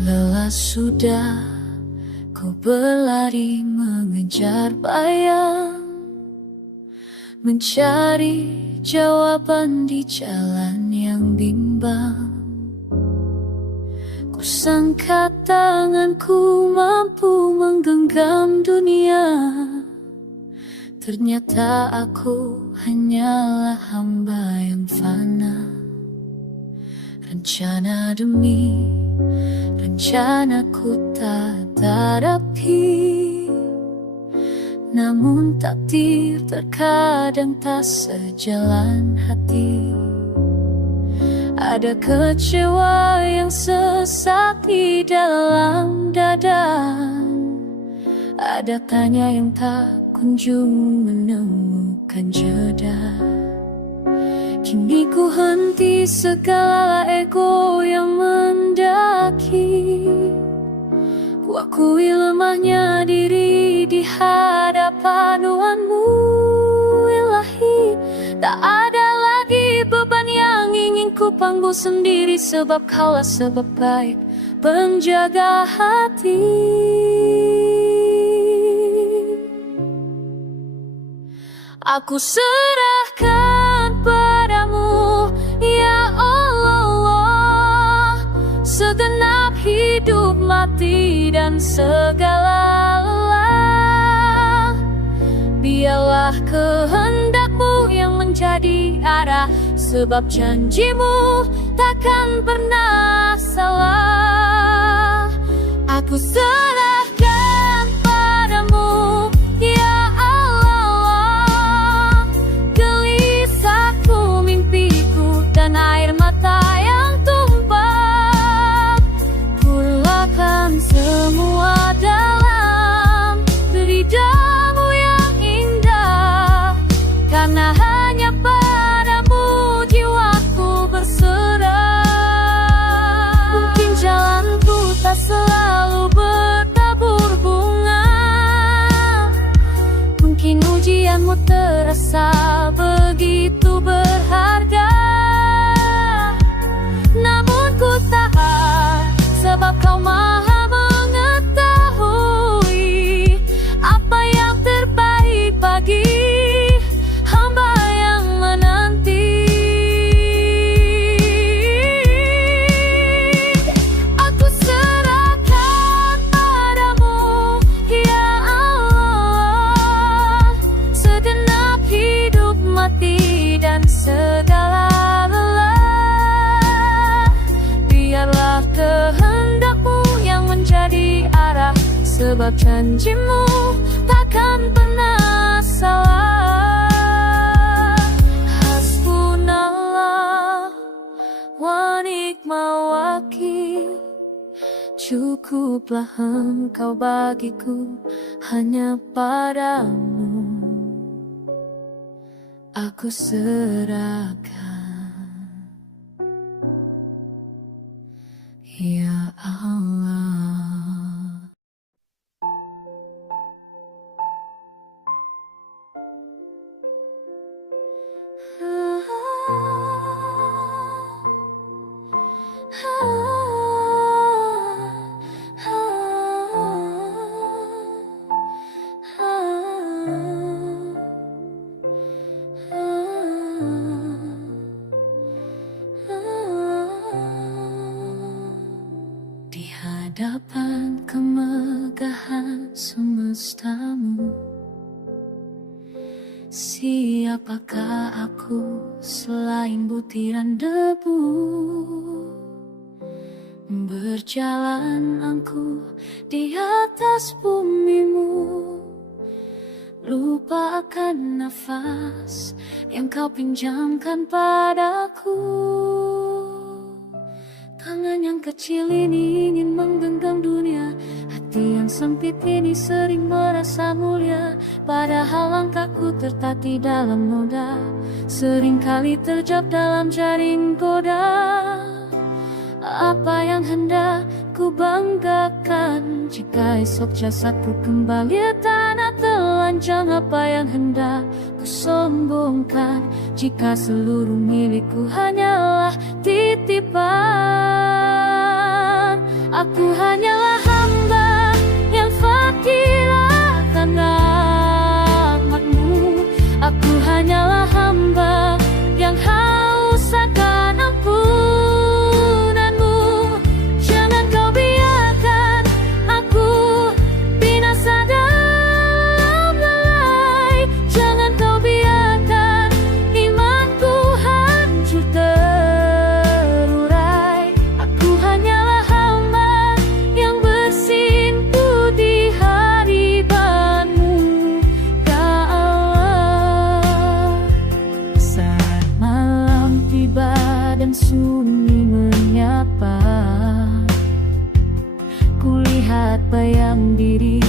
Lelah sudah ku berlari mengejar bayang, mencari jawaban di jalan yang bimbang. Kusangka tanganku mampu menggenggam dunia, ternyata aku hanyalah hamba yang fana. Rencana demi rencanaku tak terapi, namun takdir terkadang tak sejalan hati. Ada kecewa yang sesak di dalam dada, ada tanya yang tak kunjung menemukan jeda. Kini ku henti segala ego yang mendaki, ku akui lemahnya diri di hadapan Tuhanmu Ilahi. Tak ada lagi beban yang ingin ku panggung sendiri, sebab Kaulah sebab baik penjaga hati. Aku serahkan padamu, ya Allah, segenap hidup, mati, dan segala lelah. Biarlah kehendak-Mu yang menjadi arah, sebab janji-Mu takkan pernah salah. Aku serahkan padamu, ya Allah, gelisahku, mimpiku, dan air mata yang tumpah. Kurlakan semua dalam ridha-Mu yang indah, karena hanya padamu jiwaku berserah. Mungkin jalanku tak selalu bertabur bunga, mungkin ujianmu terasa begitu berharga, namun ku taat sebab Kau Maha mengetahui apa yang terbaik bagi hamba yang menanti. Aku serahkan padamu, ya Allah, segenap hidup, mati, dan segala lelah. Biarlah kehendak-Mu yang menjadi arah, sebab janji-Mu takkan pernah salah. Hasbunallah wa ni'mal wakil, cukuplah Engkau bagiku, hanya padamu aku serahkan, ya Allah. Di hadapan kemegahan semesta-Mu, siapakah aku selain butiran debu? Berjalan aku di atas bumi-Mu, lupa akan nafas yang Kau pinjamkan padaku. Tangan yang kecil ini ingin menggenggam dunia, hati yang sempit ini sering merasa mulia, padahal langkahku tertatih dalam noda, seringkali terjebak dalam jaring goda. Apa yang hendak ku banggakan jika esok jasadku kembali tanah telanjang. Apa yang hendak ku sombongkan jika seluruh milikku hanyalah titipan. Aku hanyalah hamba yang fakir akan rahmat-Mu. Aku hanyalah hamba yang haus akan ampunan-Mu. Jangan Kau biarkan aku binasa dalam lalai. Jangan Kau biarkan imanku hancur terurai. Aku hanyalah hamba yang bersimpuh di hadirat-Mu, ya Allah. Saat malam tiba dan sunyi menyapa, kulihat bayang diri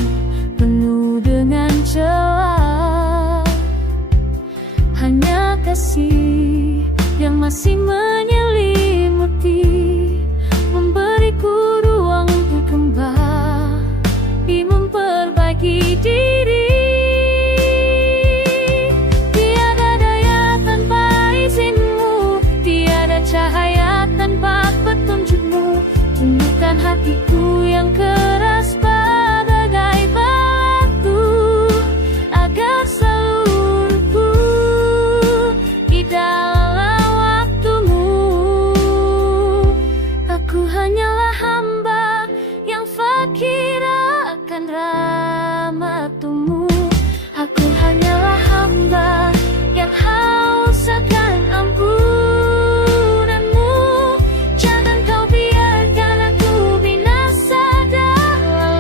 penuh dengan celah. Hanya kasih yang masih menyelimuti, memberiku ruang untuk kembali memperbaiki diri. Tiada daya tanpa izin-Mu, tiada cahaya tanpa petunjuk-Mu. Tundukkan hatiku yang keras bagai batu, agar selalu luluh di dalam waktu-Mu. Aku hanyalah hamba yang fakir akan rahmat-Mu. Aku hanyalah hamba yang haus akan ampunan-Mu. Jangan Kau biarkan aku binasa dalam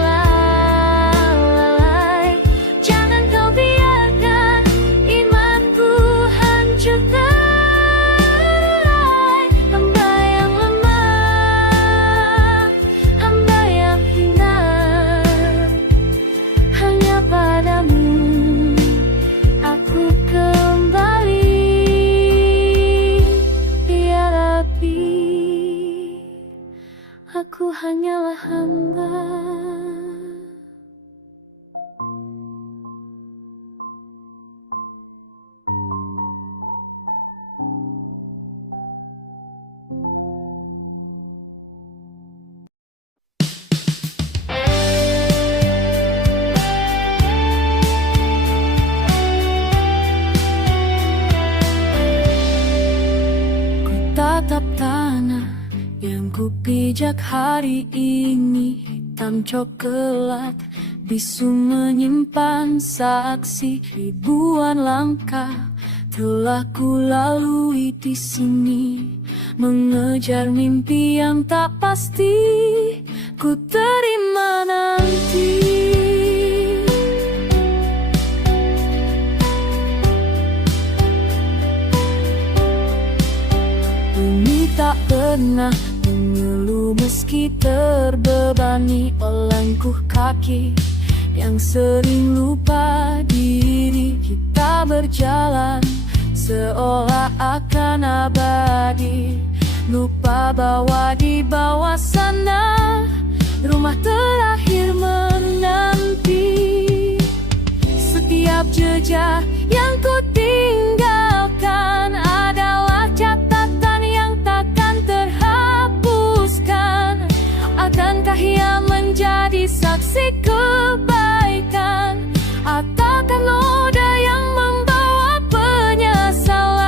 lalai. Jangan Kau biarkan imanku hancur terurai. Hamba yang lemah, hamba yang hina, hanya padamu aku kembali, ya Rabbi. Aku hanyalah hamba. Ku tatap tanah yang ku pijak hari ini, hitam coklat, bisu menyimpan saksi. Ribuan langkah telah ku lalui di sini, mengejar mimpi yang tak pasti ku terima nanti. Bumi tak pernah mengeluh meski terbebani olengkuh kaki yang sering lupa diri. Kita berjalan seolah akan abadi, lupa bahwa di bawah sana rumah terakhir menanti. Setiap jejak yang ku tinggalkan adalah catatan yang takkan terhapuskan. Akankah ia menjadi saksi kebaikan, ataukah noda yang membawa penyesalan?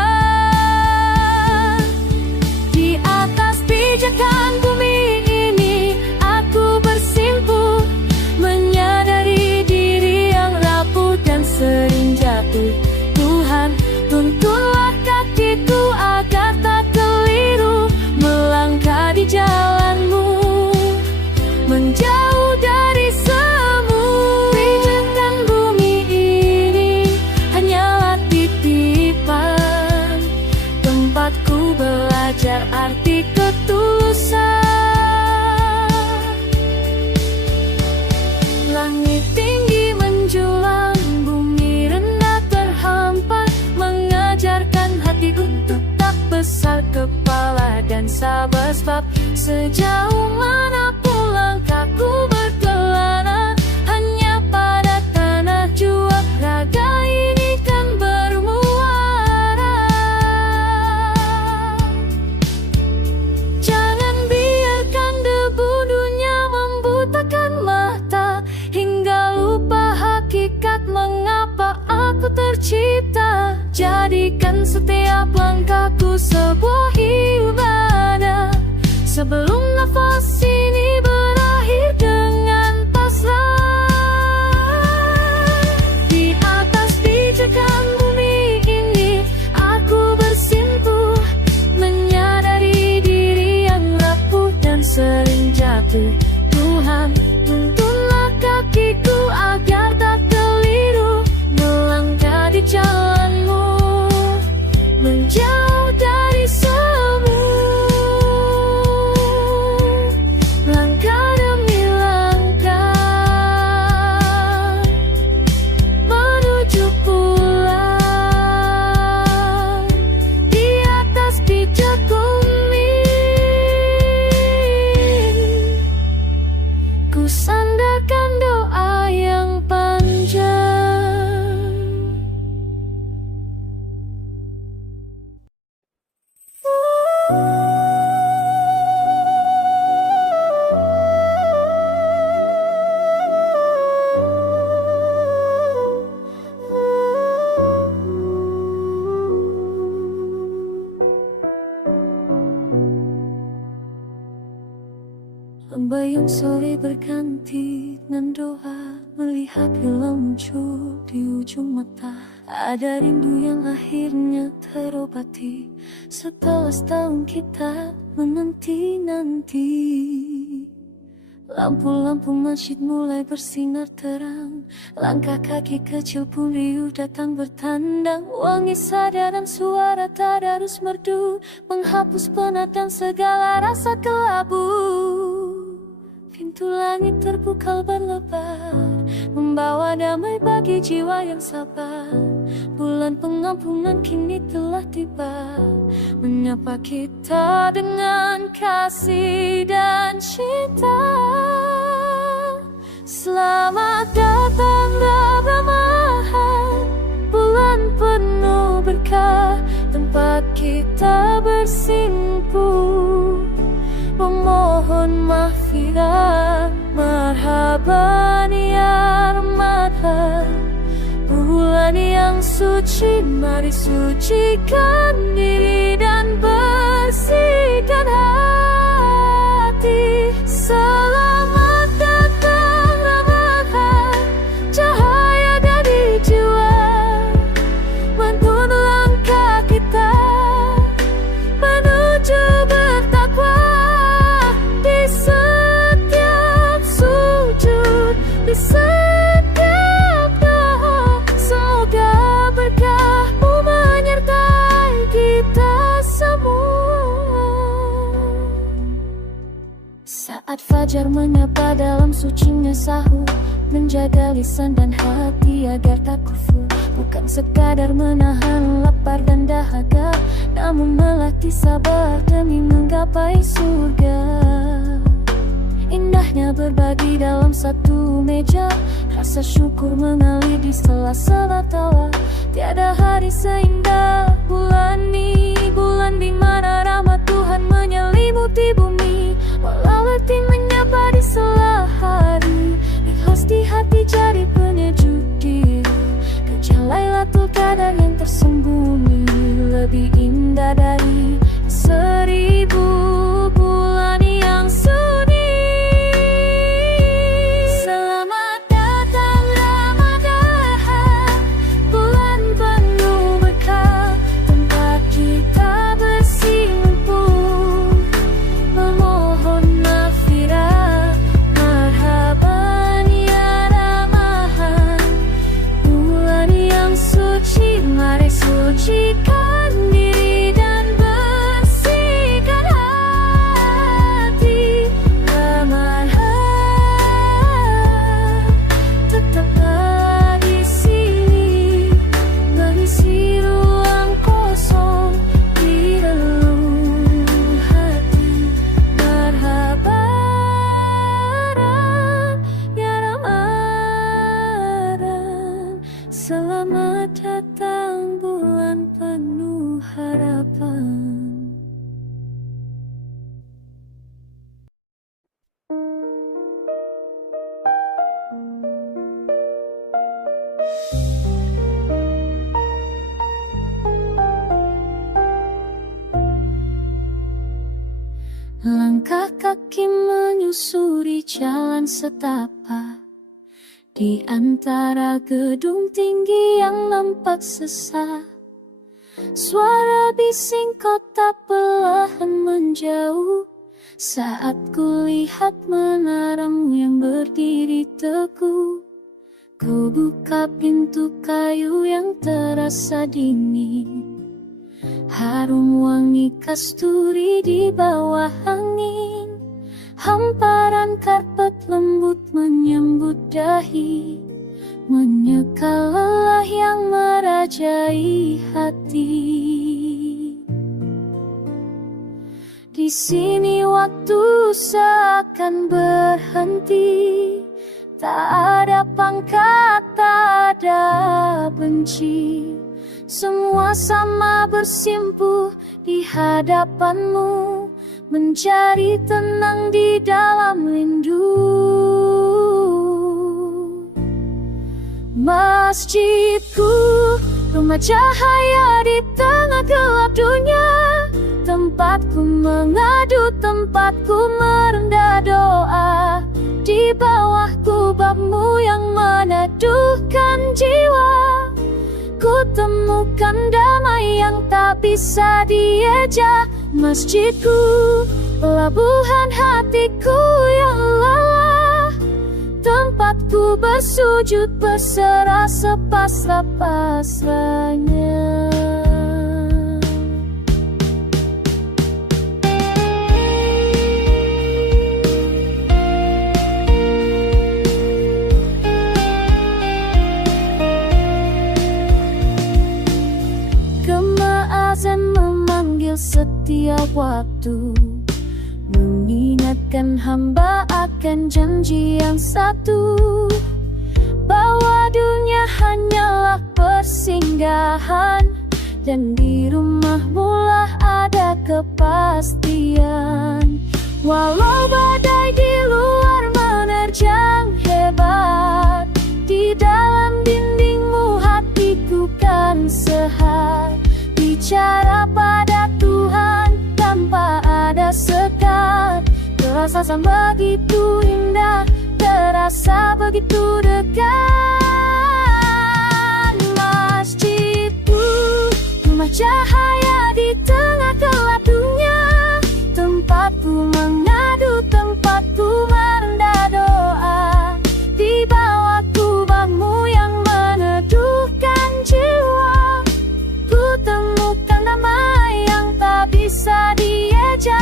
Di atas pijakan bumi ini aku bersimpuh, menyadari diri yang rapuh dan sering jatuh. Tuhan, tuntunlah kakiku agar tak keliru melangkah di jalan-Mu, menjauh dari semu. Pijakan bumi ini hanyalah titipan, tempatku belajar arti ketulusan. Langit tinggi menjulang, bumi rendah terhampar, mengajarkan hati untuk tak besar kepala dan sabar. Sebab sejauh manapun langkahku berkelana, jadikan setiap langkahku sebuah ibadah. Sebelum nafas ini berakhir dengan pasrah, di atas pijakan bumi ini aku bersimpuh, menyadari diri yang rapuh dan sering jatuh. Tuhan, tuntunlah kakiku agar tak keliru melangkah di jalan-Mu, menjauh dari semu. Langkah demi langkah menuju pulang di atas pijak bumi. Ku sandarkan doa yang panjang. Membayang sore berganti dengan doa, melihat hilal muncul di ujung mata. Ada rindu yang akhirnya terobati setelah setahun kita menanti-nanti. Lampu-lampu masjid mulai bersinar terang, langkah kaki kecil pun riuh datang bertandang. Wangi sadar dan suara tadarus merdu menghapus penat dan segala rasa kelabu. Pintu langit terbuka berlebar, membawa damai bagi jiwa yang sabar. Bulan pengampunan kini telah tiba, menyapa kita dengan kasih dan cinta. Selamat datang Ramadan, bulan penuh berkah, tempat kita bersimpuh, memohon maghfirah. Marhaban ya Ramadan, bulan yang suci, mari sucikan diri dan bersihkan hati. Selamat datang Ramadan, cahaya dari jiwa, menuntun langkah kita menuju bertakwa. Di setiap sujud, di setiap doa, semoga berkah-Mu menyertai kita semua. Saat fajar menyapa dalam sucinya sahur, menjaga lisan dan hati agar tak kufur. Bukan sekadar menahan lapar dan dahaga, namun melatih sabar demi menggapai surga. Indahnya berbagi dalam satu meja, rasa syukur mengalir di sela-sela tawa. Tiada hari seindah bulan ini, bulan di mana rahmat Tuhan menyelimuti bumi. Walau letih menyapa di sela hari, ikhlas di hati jadi penyejuk diri. Kejar Lailatul Qadar yang tersembunyi, lebih indah dari 1000 bulan yang sunyi. Selamat datang Ramadan, bulan penuh berkah, tempat kita bersimpuh, memohon maghfirah. Marhaban ya Ramadan, bulan yang suci, mari sucikan diri dan menyusuri jalan setapak di antara gedung tinggi yang nampak sesak. Suara bising kota perlahan menjauh saat kulihat menaramu yang berdiri teguh. Ku buka pintu kayu yang terasa dingin, harum wangi kasturi di bawah angin. Hamparan karpet lembut menyambut dahi, menyeka lelah yang merajai hati. Di sini waktu seakan berhenti, tak ada pangkat, tak ada benci. Semua sama bersimpuh di hadapanmu, mencari tenang di dalam rindu. Masjidku, rumah cahaya di tengah gelap dunia, tempatku mengadu, tempatku merendah doa. Di bawah kubahmu yang meneduhkan jiwa, ku temukan damai yang tak bisa dieja. Masjidku, pelabuhan hatiku yang lelah, tempatku bersujud berserah sepasrah-pasrahnya. Azan memanggil setiap waktu, mengingatkan hamba akan janji yang satu, bahwa dunia hanyalah persinggahan, dan di rumahmu lah ada kepastian. Walau badai di luar menerjang hebat, di dalam dindingmu hatiku kan sehat. Bicara pada Tuhan tanpa ada sekat, terasa begitu indah, terasa begitu dekat. Masjidku, rumah cahaya di tengah gelap dunia, tempatku mengadu, tempatku merendah doa. Di bawah kubahmu yang meneduhkan jiwa, ku temukan damai yang tak bisa dieja.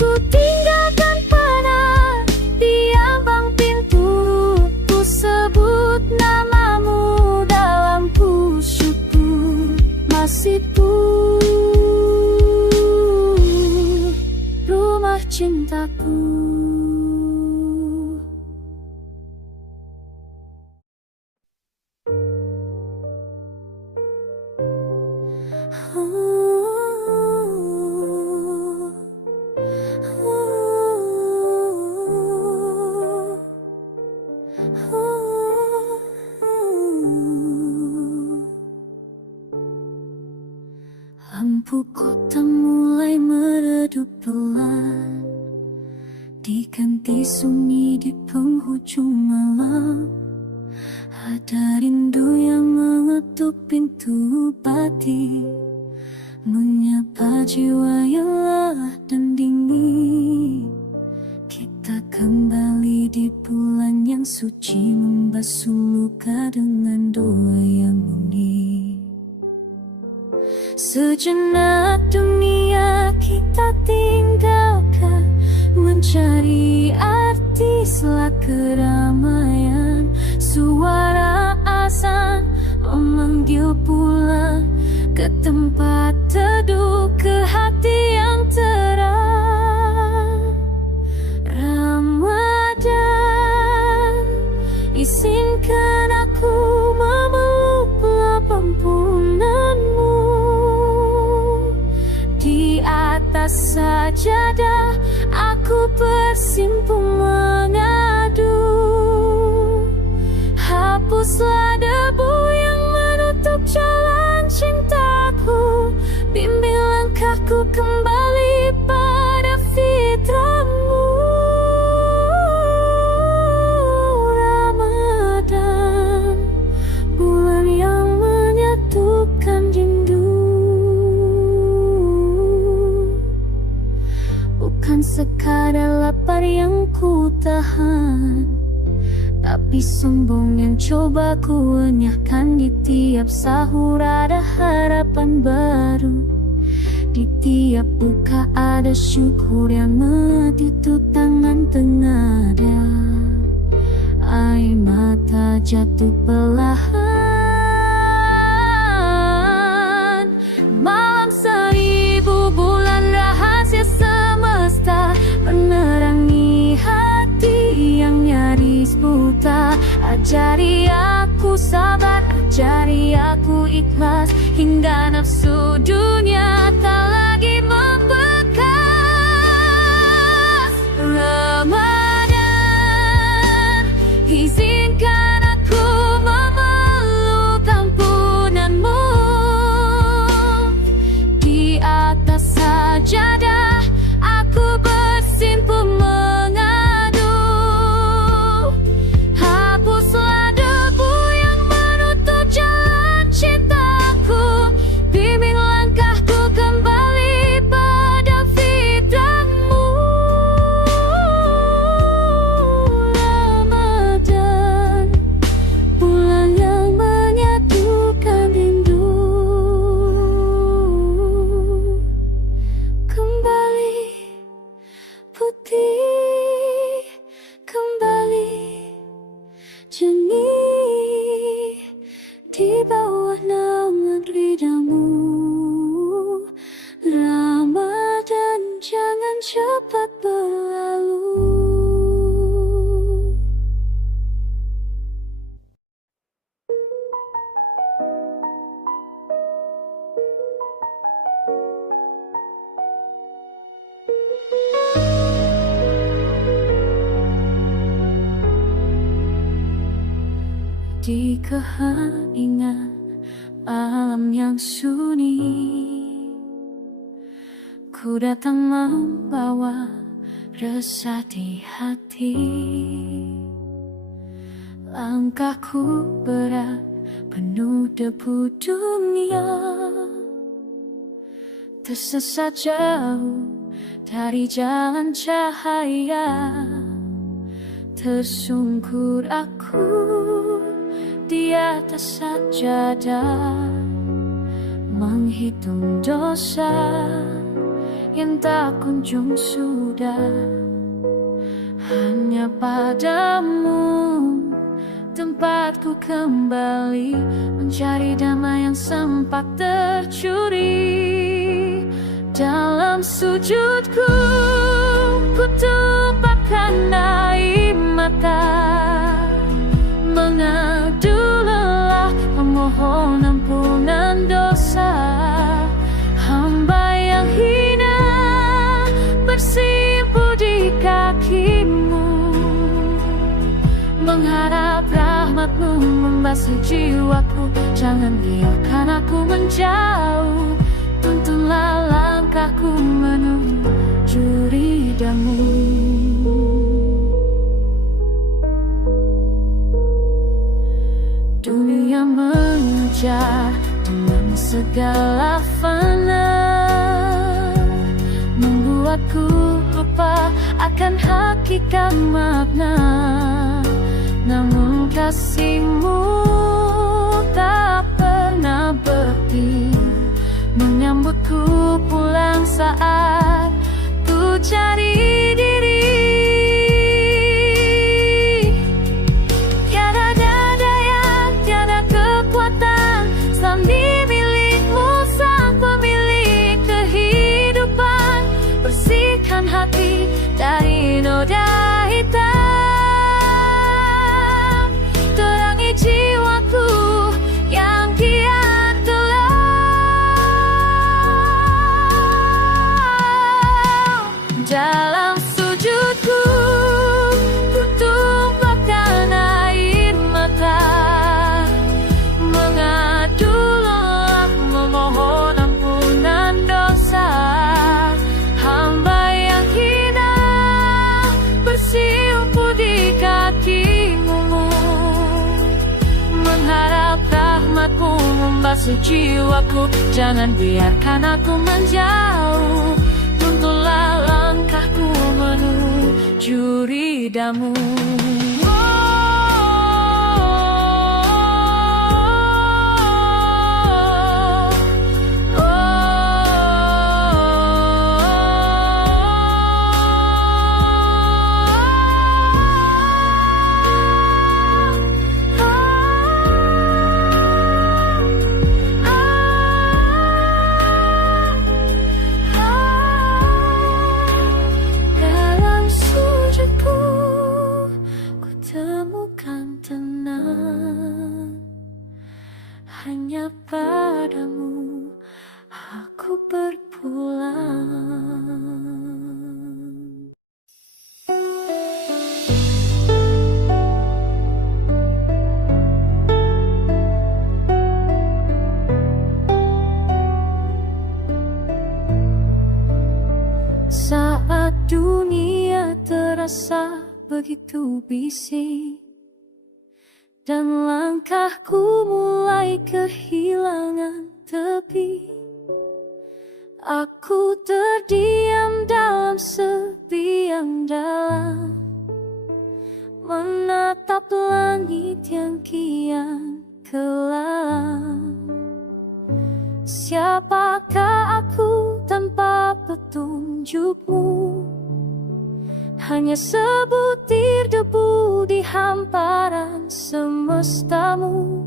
Ku tinggalkan panah di ambang pintu, ku sebut namamu dalam kusyukur. Masjidku, rumah cintaku. Lampu kota mulai meredup pelan, diganti sunyi di penghujung malam. Ada rindu yang mengetuk pintu batin, menyapa jiwa yang lelah dan dingin. Kita kembali di bulan yang suci, membasuh luka dengan doa yang murni. Sejenak dunia kita tinggalkan, mencari arti setelah keramaian. Suara azan memanggil pulang ke tempat teduh, ke hati yang terang. Ramadan, izinkan aku memeluk ampunanmu. Di atas sajadah aku bersimpuh mengadu, hapuslah debu yang menutup jalan cintaku. Bimbing langkahku kembali pada fitrahmu. Api sombong yang coba ku enyahkan. Di tiap sahur ada harapan baru, di tiap buka ada syukur yang menutup tangan tengada. Air mata jatuh perlahan. Malam 1000 bulan rahasia semesta menerangi hati yang nyaris buta. Ajari aku sabar, ajari aku ikhlas, hingga nafsu dunia tak lagi membekas. Ramadan, izinkan aku memeluk ampunanmu. Di atas sajadah aku bersimpuh mengadu. Hapuslah debu yang menutup jalan cintaku. Bimbing langkahku kembali pada fitrahmu. Ramadan, bulan yang menyatukan rindu. Kembali putih, kembali jernih di bawah naungan ridamu. Ramadan, jangan cepat berlalu. Di keheningan malam yang sunyi, ku datang membawa resah di hati. Langkahku berat, penuh debu dunia, tersesat jauh dari jalan cahaya. Tersungkur aku di atas sajadah, menghitung dosa yang tak kunjung sudah. Hanya padamu tempatku kembali, mencari damai yang sempat tercuri. Dalam sujudku ku tumpahkan air mata, mengadu lelah, memohon ampunan dosa. Hamba yang hina bersimpuh di kakimu, mengharap rahmatmu membasuh jiwaku. Jangan biarkan aku menjauh, tuntunlah langkahku menuju ridamu. Dunia mengejar dengan segala fana, membuatku lupa akan hakikat makna. Namun kasihmu tak pernah berhenti, menyambutku pulang saat ku cari diri. Tiada daya, tiada kekuatan selain milikmu, sang pemilik kehidupan. Bersihkan hati dari noda hitam, terangi jiwaku yang kian gelap. Dalam sujudku ku tumpahkan air mata, mengadu lelah, memohon ampunan dosa. Hamba yang hina bersimpuh di kakimu, mengharap rahmatmu membasuh jiwaku. Jangan biarkan aku menjauh, tuntunlah langkahku menuju ridamu. Oh, begitu bising, dan langkahku mulai kehilangan tepi. Aku terdiam dalam sepi yang dalam, menatap langit yang kian kelam. Siapakah aku tanpa petunjukmu? Hanya sebutir debu di hamparan semestamu.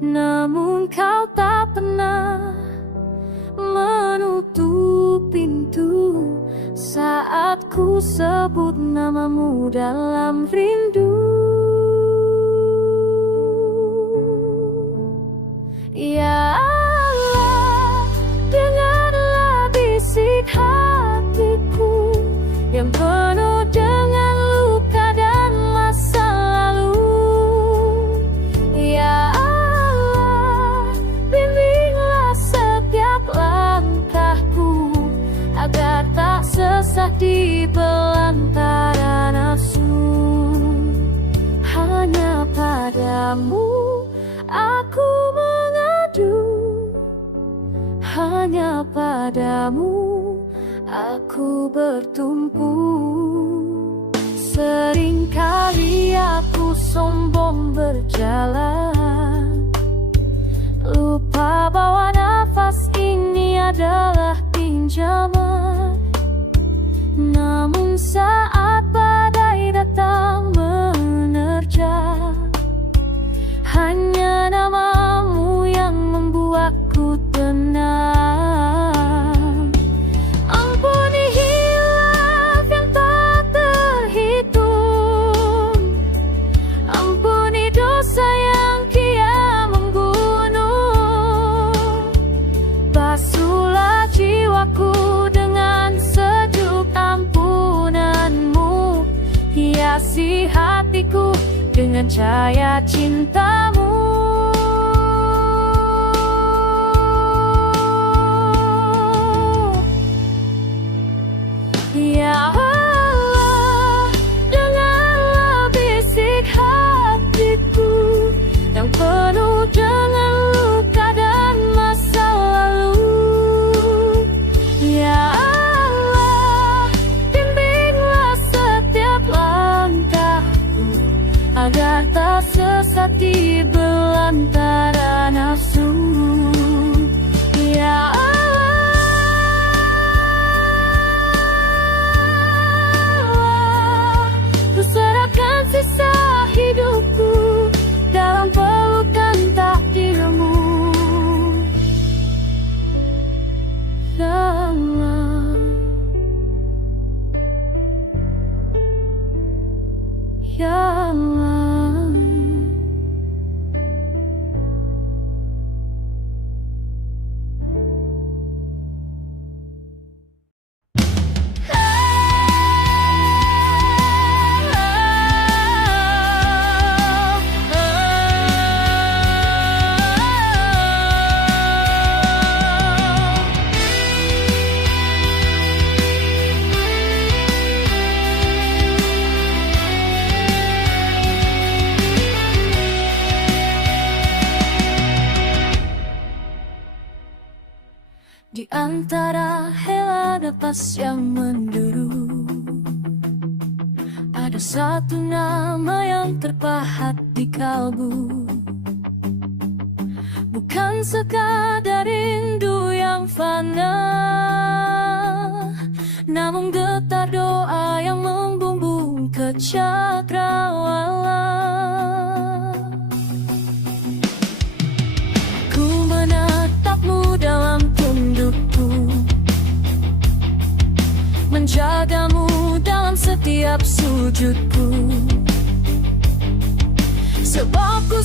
Namun kau tak pernah menutup pintu saat ku sebut namamu dalam rindu. Ya Allah, dengarlah bisik hatiku yang penuh dengan luka dan masa lalu. Ya Allah, bimbinglah setiap langkahku agar tak sesat di belantara nafsu. Hanya padamu aku mengadu, hanya padamu aku bertumpu. Seringkali aku sombong berjalan, lupa bahwa nafas ini adalah pinjaman. Namun saat badai datang menerjang, hanya namamu yang membuatku tenang. Ampuni hilaf yang tak terhitung, ampuni dosa yang kian membunuh. Basuhlah jiwaku dengan sejuk ampunanmu, hiasi hatiku dengan cahaya cintamu. Ya Allah, dengarlah bisik hatiku yang penuh dengan luka dan masa lalu. Ya Allah, bimbinglah setiap langkahku agar tak sesat di belantara nafsu. Ya Allah, ku serahkan sisa hidupku dalam pelukan takdirmu. Ya Allah, ya Allah. Di antara hela napas yang menderu, ada satu nama yang terpahat di kalbu. Bukan sekadar rindu yang fana, namun getar doa yang membumbung ke cakrawala. Ku menatapmu dalam tundukku, menjagamu dalam setiap sujudku, sebab ku